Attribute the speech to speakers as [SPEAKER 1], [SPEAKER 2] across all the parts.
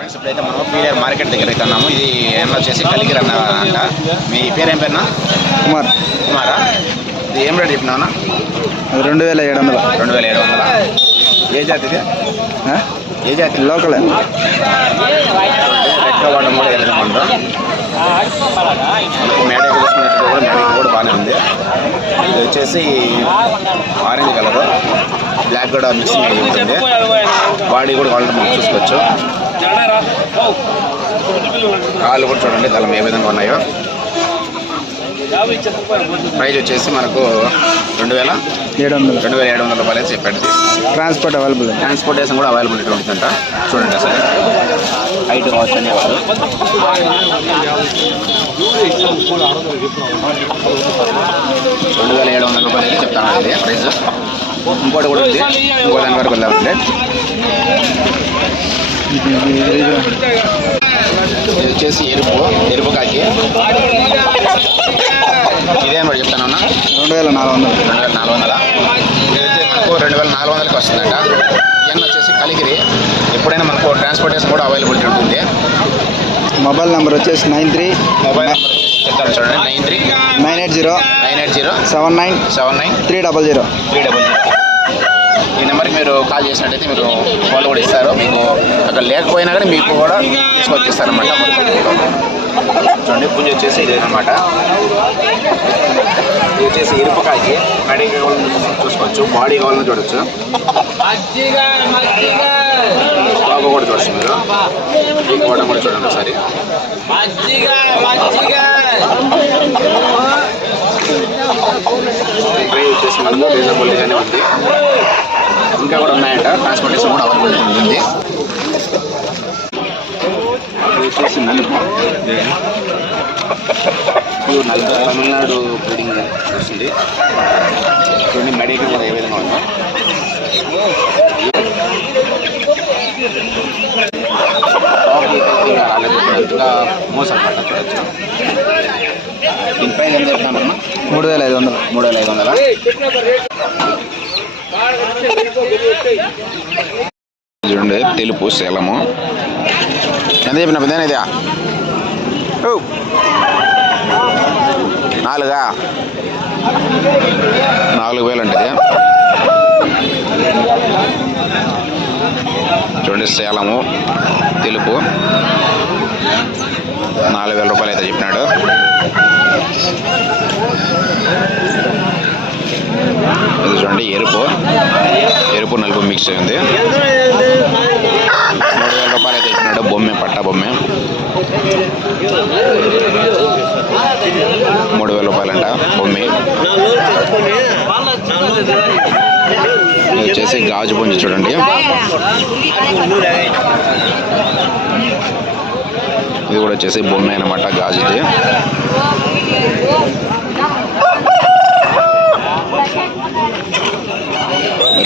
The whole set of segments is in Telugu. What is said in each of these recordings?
[SPEAKER 1] ఫ్రెండ్స్ ఇప్పుడైతే మనం పీలేరు మార్కెట్ దగ్గర అయితే ఉన్నాము ఇది ఏమన్నా వచ్చేసి కలిగిరి అన్న అంట. మీ పేరు ఏం పేరునా?
[SPEAKER 2] కుమార్.
[SPEAKER 1] కుమారా? ఇది ఏం రేట్ చెప్పినావునా
[SPEAKER 2] అది రెండు వేల ఏడు వందలు.
[SPEAKER 1] రెండు వేల ఏడు వందల? ఏ జాతి ఇది? ఏ జాతి?
[SPEAKER 2] లోకలే.
[SPEAKER 1] రెక్క వాడడం కూడా ఉందో? మేడ చూసుకున్నట్టు కూడా బాగానే ఉంది. ఇది వచ్చేసి ఆరెంజ్ కలర్. బ్లాక్ కూడా మిక్సింగ్ ఉంటుంది. బాడీ కూడా వాళ్ళని మనం చూసుకోవచ్చు. కాళ్ళు కూడా చూడండి గలం ఏ విధంగా ఉన్నాయో. ప్రైజ్ వచ్చేసి మనకు రెండు వేల
[SPEAKER 2] ఏడు వందలు.
[SPEAKER 1] రెండు వేల ఏడు వందల రూపాయలు అయితే చెప్పాడు.
[SPEAKER 2] ట్రాన్స్పోర్ట్ అవైలబుల్
[SPEAKER 1] ట్రాన్స్పోర్టేషన్ కూడా అవైలబిలిటీ ఉంటుందంట. చూడండి అసలు. హైట్ కావచ్చు అనేవాళ్ళు రెండు వేల ఏడు వందల రూపాయలు అయితే చెప్తాను ఇది ప్రైస్ ఇంకోటి కూడా ఉంది. ఇంకో దాని వరకు ఇది వచ్చేసి ఎరుపు ఎరుపు కాకి. ఇదేం కూడా చెప్తానన్నా
[SPEAKER 2] రెండు వేల నాలుగు వందలు.
[SPEAKER 1] రెండు వేల నాలుగు వందల? ఇది వచ్చి మనకు రెండు వేల నాలుగు వందలకి వస్తుందంట. ఇవన్నీ వచ్చేసి కలిగిరి. ఎప్పుడైనా మనకు ట్రాన్స్పోర్టేషన్ కూడా అవైలబిలిటీ ఉంటుంది.
[SPEAKER 2] మొబైల్ నెంబర్ వచ్చేసి నైన్ త్రీ
[SPEAKER 1] మొబైల్ నెంబర్ చెప్తాను చూడండి. Nine three
[SPEAKER 2] nine eight zero
[SPEAKER 1] nine eight zero
[SPEAKER 2] seven nine
[SPEAKER 1] seven nine
[SPEAKER 2] three double zero
[SPEAKER 1] three double zero ఈ నెంబర్కి మీరు కాల్ చేసినట్టయితే మీరు వాళ్ళు కూడా ఇస్తారు. మీకు అక్కడ లేకపోయినా కానీ మీకు కూడా తీసుకొచ్చిస్తారనమాట చూడండి పూజ వచ్చేసి ఇదే అనమాట ఇది వచ్చేసి కడి కావాలని చూసుకోవచ్చు. బాడీ కావాలని చూడొచ్చు. బాగా కూడా చూడొచ్చు మీరు. ఈ కూడా చూడండి ఒకసారి. ప్రైస్ వచ్చేసి మనకు రీజనబుల్గానే ఉంది ఇంకా కూడా ఉన్నాయంట ట్రాన్స్పోర్టేషన్ కూడా అవైలబుల్ ఉంటుంది వచ్చేసి నలుపు ప్యూర్ నలుపు తమిళనాడు బ్రీడింగ్ వస్తుంది చూడండి మెడికల్ కూడా ఏ విధంగా ఉందో టాప్ అయితే ఇంకా ఇంకా మోసం పట్ట చూడొచ్చు దీని ప్రైస్ ఎంత చెప్తామమ్మా
[SPEAKER 2] మూడు వేల ఐదు వందలు.
[SPEAKER 1] మూడు వేల ఐదు వందల? చూడండి తెలుపు శీలము ఎంత చెప్పిన పెద్ద ఇదా నాలుగా? నాలుగు వేలు అంటే ఇది. చూడండి సేలము తెలుపు. నాలుగు వేల రూపాయలు అయితే చెప్పినాడు. ఇది చూడండి ఎరుపు. ఎరుపు నలుపు మిక్స్ అయింది మూడు వేల రూపాయలు అయితే చెప్పినాడు బొమ్మె పట్ట బొమ్మె మూడు వేల రూపాయలంట బొమ్మె ఇది వచ్చేసి గాజు పుంజు చూడండి. ఇది కూడా వచ్చేసి బొమ్మ అనమాట గాజుది.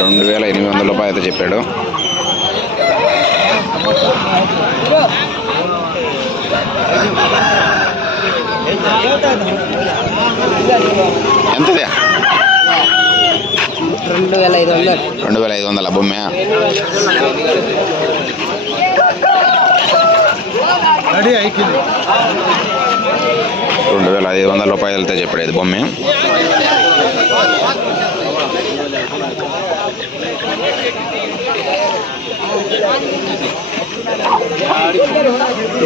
[SPEAKER 1] రెండు వేల ఎనిమిది వందల రూపాయలు అయితే చెప్పాడు. ఎంతదే?
[SPEAKER 3] రెండు వేల ఐదు వందలు.
[SPEAKER 1] రెండు వేల ఐదు వందల బొమ్మ. రెండు వేల ఐదు వందల రూపాయలతో చెప్పాడు ఇది బొమ్మ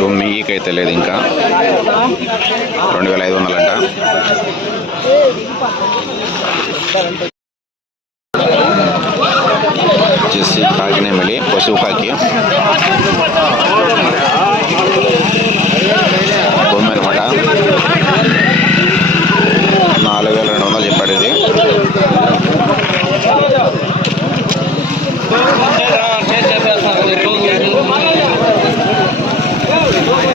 [SPEAKER 1] బొమ్మకైతే లేదు ఇంకా. రెండు వేల ఐదు వందలంట. వచ్చేసి కాకినేమిలి పశువు కాకి